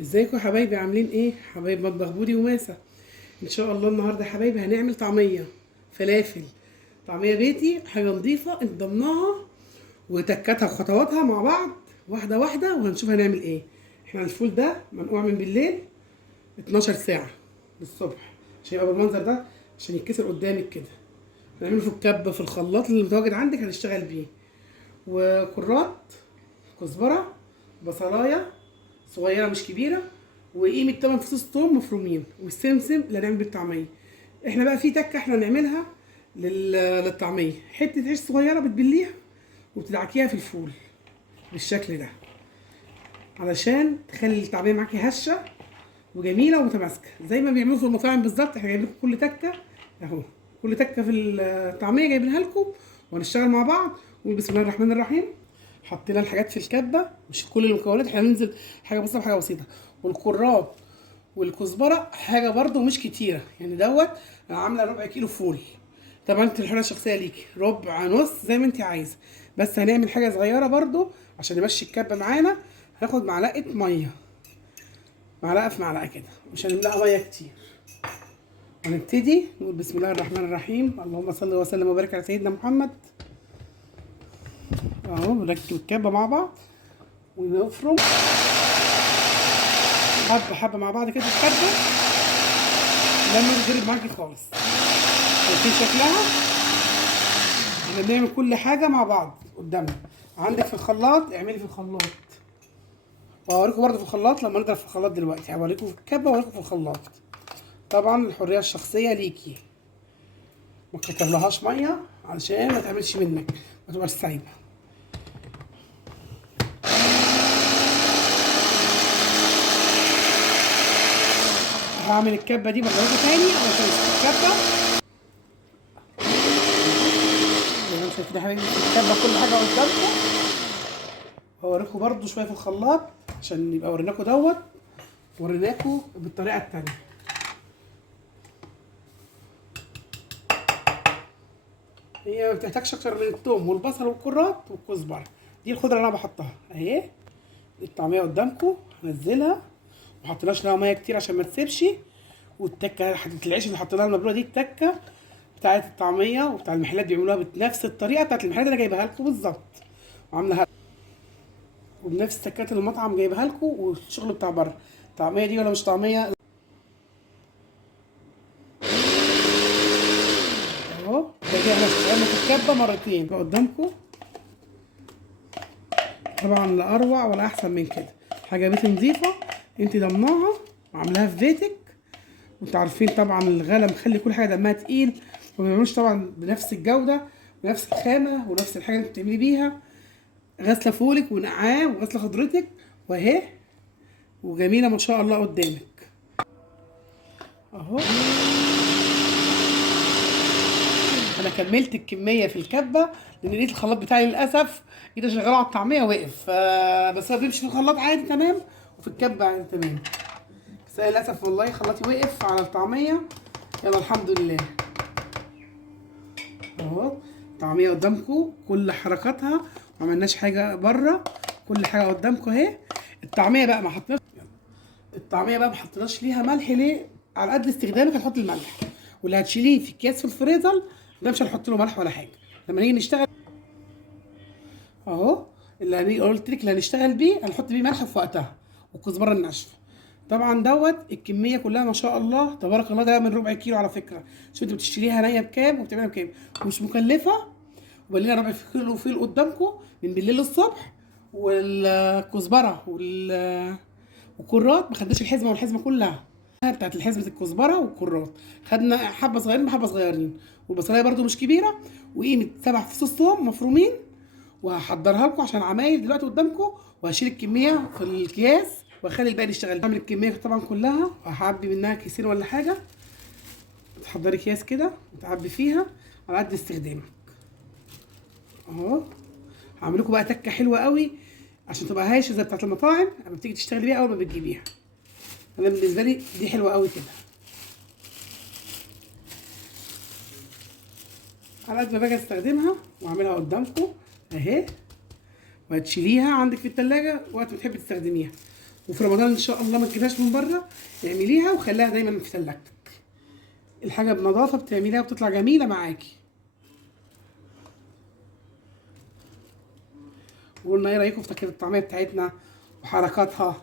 ازيكم يا حبايبي؟ عاملين ايه حبايب مطبخ بودي وماسة؟ ان شاء الله النهارده يا حبايبي هنعمل طعميه فلافل. طعميه بيتي، حاجه نظيفه انضمناها وتكاتها وخطواتها مع بعض واحده واحده، وهنشوف هنعمل ايه. احنا الفول ده منقوع من بالليل 12 ساعه للصبح عشان يبقى بالمنظر ده، عشان يتكسر قدامك كده. هنعمله في الكبه في الخلاط اللي متواجد عندك هنشتغل بيه، وكرات، كزبره، بصلايه صغيره مش كبيره، وقيمه 8 فصوص ثوم مفرومين، والسمسم اللي هنعمل بالطعميه. احنا بقى في تكه احنا هنعملها للطعميه، حته عيش صغيره بتبليها وبتدعكيها في الفول بالشكل ده، علشان تخلي الطعميه معاكي هشه وجميله ومتماسكه زي ما بيعملوا في المطاعم بالظبط. احنا جايبين لكم كل تكه اهو، كل تكه في الطعميه جايبينها لكم، وهنشتغل مع بعض. وبسم الله الرحمن الرحيم. حطينا الحاجات في الكبه، مش كل المكونات، احنا هننزل حاجه بسيطه بحاجه بسيطه. والكرات والكزبره حاجه برده مش كتيره، يعني انا عامله ربع كيلو فول. طبعا انت الحاله الشخصيه ليكي ربع نص زي ما انت عايزه، بس هنعمل حاجه صغيره برده عشان نمشي الكبه معانا. هناخد معلقه ميه، معلقه في معلقه كده، مش هنملاها ميه كتير. هنبتدي نقول بسم الله الرحمن الرحيم، اللهم صل وسلم وبارك على سيدنا محمد. اهو نركب الكبه مع بعض ونفرم حبه حبه مع بعض كده الكبه لما تضرب معاكي خالص. شايفين شكلها؟ احنا بنعمل كل حاجه مع بعض قدامنا. عندك في الخلاط اعملي في الخلاط، وهوريكم برضه في الخلاط لما نضرب في الخلاط دلوقتي. هوريكم في الكبه وهوريكم في الخلاط. طبعا الحريه الشخصيه ليكي، ما تكترلهاش ميه علشان ما تعملش منك، ما تبقاش سايبه. هعمل الكبه دي بجربها تاني علشان الكبه زي ما انتم شايفين يا حبايبي في الكبه كل حاجه قدامكم. هوريكم برضو شويه في الخلاط عشان يبقى وريناكم وريناكم بالطريقه التانيه. هي ما بتحتاجش اكتر من الثوم والبصل والكرات والكزبره، دي الخضره اللي انا بحطها اهي. الطعميه قدامكم هنزلها، ما حطيناش لها ميه كتير عشان ما تسيبش. والتكه حته العيش اللي حطيناها المبلوله دي التكه بتاعت الطعميه وبتاع المحلات بيعملوها بنفس الطريقه بتاعت المحلات اللي انا جايبها لكم بالظبط، وعاملاها وبنفس تكات المطعم جايبها لكم، والشغل بتاع بره. الطعميه دي ولا مش طعميه اهو. ده كده احنا اشتغلنا في الكبه مرتين قدامكم. طبعا لا اروع ولا احسن من كده، حاجه بيت نظيفه انت ضمناها وعاملاها في بيتك. وانتوا عارفين طبعا الغلا مخلي كل حاجه دمها تقيل، وما بيعملوش طبعا بنفس الجوده ونفس الخامه ونفس الحاجه اللي انت بتعملي بيها. غاسله فولك ونقعاه وغاسله خضرتك واهي، وجميله ما شاء الله قدامك اهو. انا كملت الكميه في الكبه لان لقيت الخلاط بتاعي للاسف ايده شغاله على الطعميه وقف، بس هو بيمشي في الخلاط عادي تمام وفي الكبه عادي تمام، بس للاسف والله خلاطي وقف على الطعميه. يلا الحمد لله اهو. الطعميه قدامكم كل حركاتها، ما عملناش حاجه بره، كل حاجه قدامكم اهي. الطعميه بقى ما حطيناش، ليها ملح ليه؟ على قد استخدامك هتحط الملح، واللي هتشيليه في اكياس في الفريزر ده مش هنحط له ملح ولا حاجه. لما نيجي نشتغل اهو، قلت لك اللي هنشتغل بيه هنحط بيه ملح في وقتها والكزبره الناشفه. طبعا الكميه كلها ما شاء الله تبارك الله، ده من ربع كيلو على فكره. شوف انت بتشتريها نيه بكام وبتعملها بكام، ومش مكلفه. وبلينا ربع كيلو فيل قدامكم من بالليل للصبح. والكزبره والكرات ما خدناش الحزمه والحزمه كلها بتاعت الحزمه الكزبره والكرات، خدنا حبه صغيرين بحبه صغيرين. والبصلايه برده مش كبيره، وقيمه 7 فصوص ثوم مفرومين. وهحضرها لكم عشان عمايل دلوقتي قدامكم، وهشيل الكميه في الكياس واخلي الباقي نشتغل. هعمل الكميه طبعا كلها وهعبي منها كيسين ولا حاجه. تحضري اكياس كده وتعبي فيها على قد استخدامك اهو. هعمل لكم بقى تكه حلوه قوي عشان تبقى هايشه زي بتاعت المطاعم لما بتيجي تشتغلي بيها اول ما بتجيبيها. انا بالنسبه لي دي حلوه قوي كده، على قد ما باجي استخدمها واعملها قدامكم اهي. وهتشيليها عندك في التلاجة وقت ما تحبي تستخدميها. وفي رمضان ان شاء الله ما تجيبهاش من بره، اعمليها وخليها دايما في ثلاجتك. الحاجه بنظافه بتعمليها وبتطلع جميله معاكي. وقلنا ايه رايكم في تكرير الطعميه بتاعتنا وحركاتها.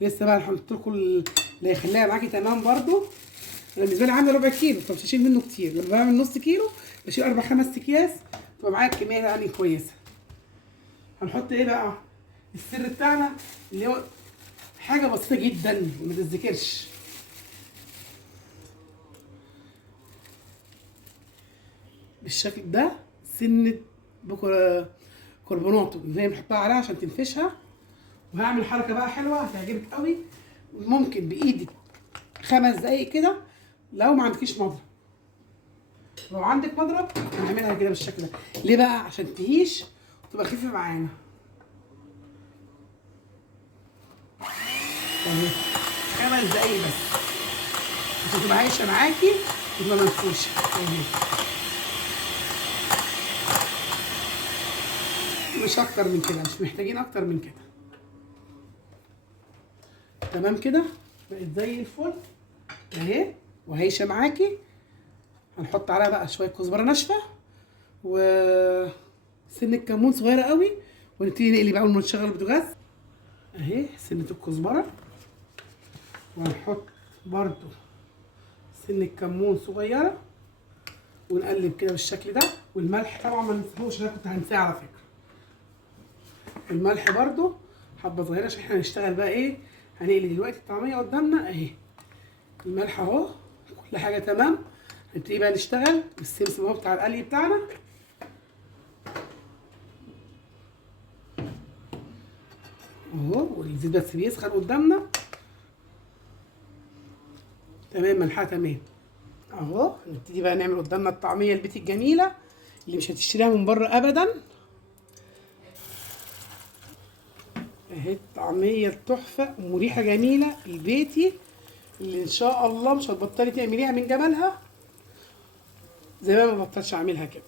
لسه بقى هنحط لكم اللي هيخليها معاكي تمام برضو. انا بالنسبه لي عامله ربع كيلو، فمش هشيل منه كتير. لما بعمل نص كيلو بشيل 4 5 اكياس، تبقى معايا الكميه يعني كويسه. هنحط ايه بقى؟ السر بتاعنا اللي هو حاجه بسيطه جدا وما تتذكرش. بالشكل ده سنه كربوناتو زي ما بنحطها عليها عشان تنفشها. وهعمل حركه بقى حلوه هتعجبك قوي. ممكن بايدك 5 دقايق كده لو ما عندكيش مضرب. لو عندك مضرب هنعملها كده بالشكل ده. ليه بقى؟ عشان تهيش وتبقى خفيفه معانا. اهي 5 دقايق بس عشان تبقى عايشه معاكي وتبقى منفوشه. اهي مش اكتر من كده، مش محتاجين اكتر من كده. تمام كده بقت زي الفل اهي وهيشه معاكي. هنحط عليها بقى شويه كزبره ناشفه وسنه كمون صغيره قوي، ونبتدي نقلي بقى ونشغل البوتاجاز. اهي سنه الكزبره، وهنحط برضو سنه كمون صغيره ونقلب كده بالشكل ده. والملح طبعا ما ننساهوش، انا كنت هنساه على فكره. الملح برضو حبه صغيره عشان احنا هنشتغل بقى ايه، هنقلي دلوقتي الطعميه قدامنا اهي. الملح اهو، كل حاجه تمام. هنبتدي بقى نشتغل بالسمسم اهو بتاع القلي بتاعنا اهو، والزيت بس بيسخن قدامنا. تمام ملحها تمام اهو. نبتدي بقى نعمل قدامنا الطعميه البيتي الجميله اللي مش هتشتريها من بره ابدا. اهي الطعميه التحفه ومريحه جميله البيتي اللي ان شاء الله مش هتبطلي تعمليها من جمالها زي ما بطلتش اعملها كده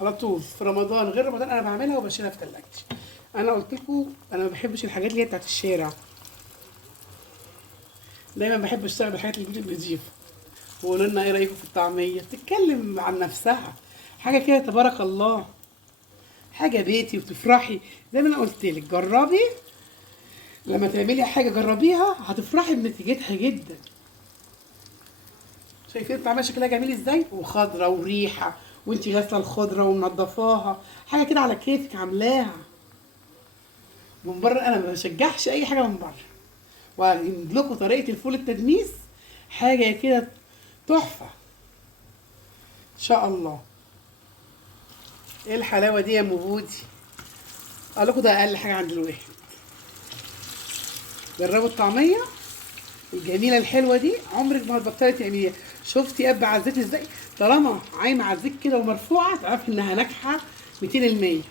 على طول. في رمضان غير رمضان انا بعملها وبشيلها في ثلاجتي. انا قلت لكم انا ما بحبش الحاجات اللي هي بتاعت الشارع، دايما بحب اشتغل بالحاجات اللي بتضيف. وقولوا لنا ايه رايكم في الطعميه، بتتكلم عن نفسها حاجه كده تبارك الله، حاجه بيتي وتفرحي. زي ما انا قلت لك جربي، لما تعملي حاجه جربيها هتفرحي بنتيجتها جدا. شايفين الطعميه شكلها جميل ازاي، وخضره وريحه، وانتي غاسله الخضره ومنضفاها، حاجه كده على كيفك عاملاها. من بره انا ما بشجعش اي حاجه من بره، وهجيب لكم طريقه الفول التدميس حاجه كده تحفه ان شاء الله. ايه الحلاوه دي يا ام بودي؟ اقول لكم ده اقل حاجه عند الواحد. جربوا الطعميه الجميله الحلوه دي، عمرك ما هتبطلي تعمليها. شفتي اب على الزيت ازاي؟ طالما عايمه على الزيت كده ومرفوعه تعرفي انها ناجحه 200%.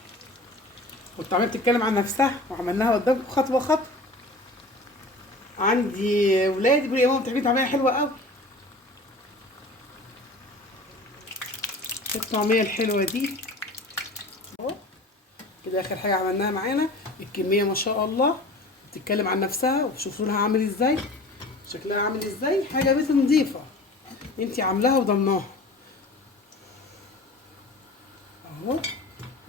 والطعميه بتتكلم عن نفسها وعملناها قدامكم خطوه خطوه. عندي ولادي بيقولوا يا ماما بتعملي طعميه حلوه قوي. الطعميه الحلوه دي اهو كده اخر حاجه عملناها معانا. الكميه ما شاء الله بتتكلم عن نفسها، وشوفوا لونها عامل ازاي، شكلها عامل ازاي، حاجه بيت نظيفه انتي عاملاها وضمناها اهو.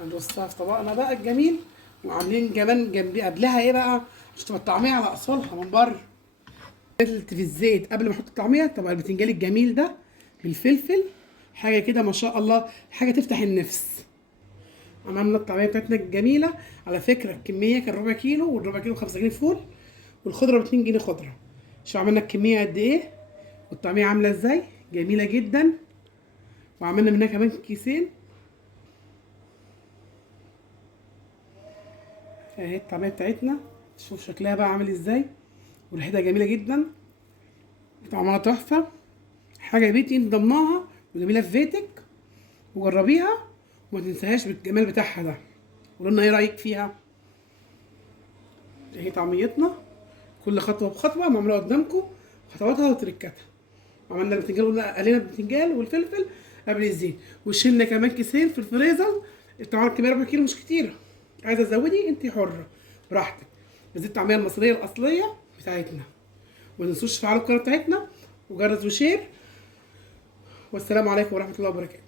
هنرصها في طبقنا بقى الجميل، وعاملين كمان جنبي قبلها ايه بقى عشان تبقى الطعميه على اصولها من بره. نزلت في الزيت قبل ما احط الطعميه طبق البتنجان الجميل ده بالفلفل، حاجه كده ما شاء الله، حاجه تفتح النفس. عملنا الطعميه بتاعتنا الجميله. على فكره الكميه كان ربع كيلو، والربع كيلو 5 جنيه فول، والخضره ب 2 جنيه خضره. شوف عملنا الكميه قد ايه، والطعميه عامله ازاي جميله جدا. وعملنا منها كمان كيسين اهي الطعميه بتاعتنا. شوف شكلها بقى عامل ازاي، وريحتها جميله جدا، طعمها تحفه، حاجه بيتي انت ضمناها وجميله في بيتك. وجربيها وما تنساهاش بالجمال بتاعها ده. قولوا لنا ايه رايك فيها. اهي طعميتنا كل خطوه بخطوه معموله قدامكم، خطواتها وتركاتها. عملنا البتنجان، قلنا قلينا البتنجان والفلفل قبل الزيت، وشلنا كمان كيسين في الفريزر. طبعا الكميه 4 كيلو مش كتيره، عايزه تزودي انت حره. براحتك، بس دي الطعميه المصريه الاصليه بتاعتنا. وما تنسوش تفعلوا القناه بتاعتنا وجرس وشير. والسلام عليكم ورحمه الله وبركاته.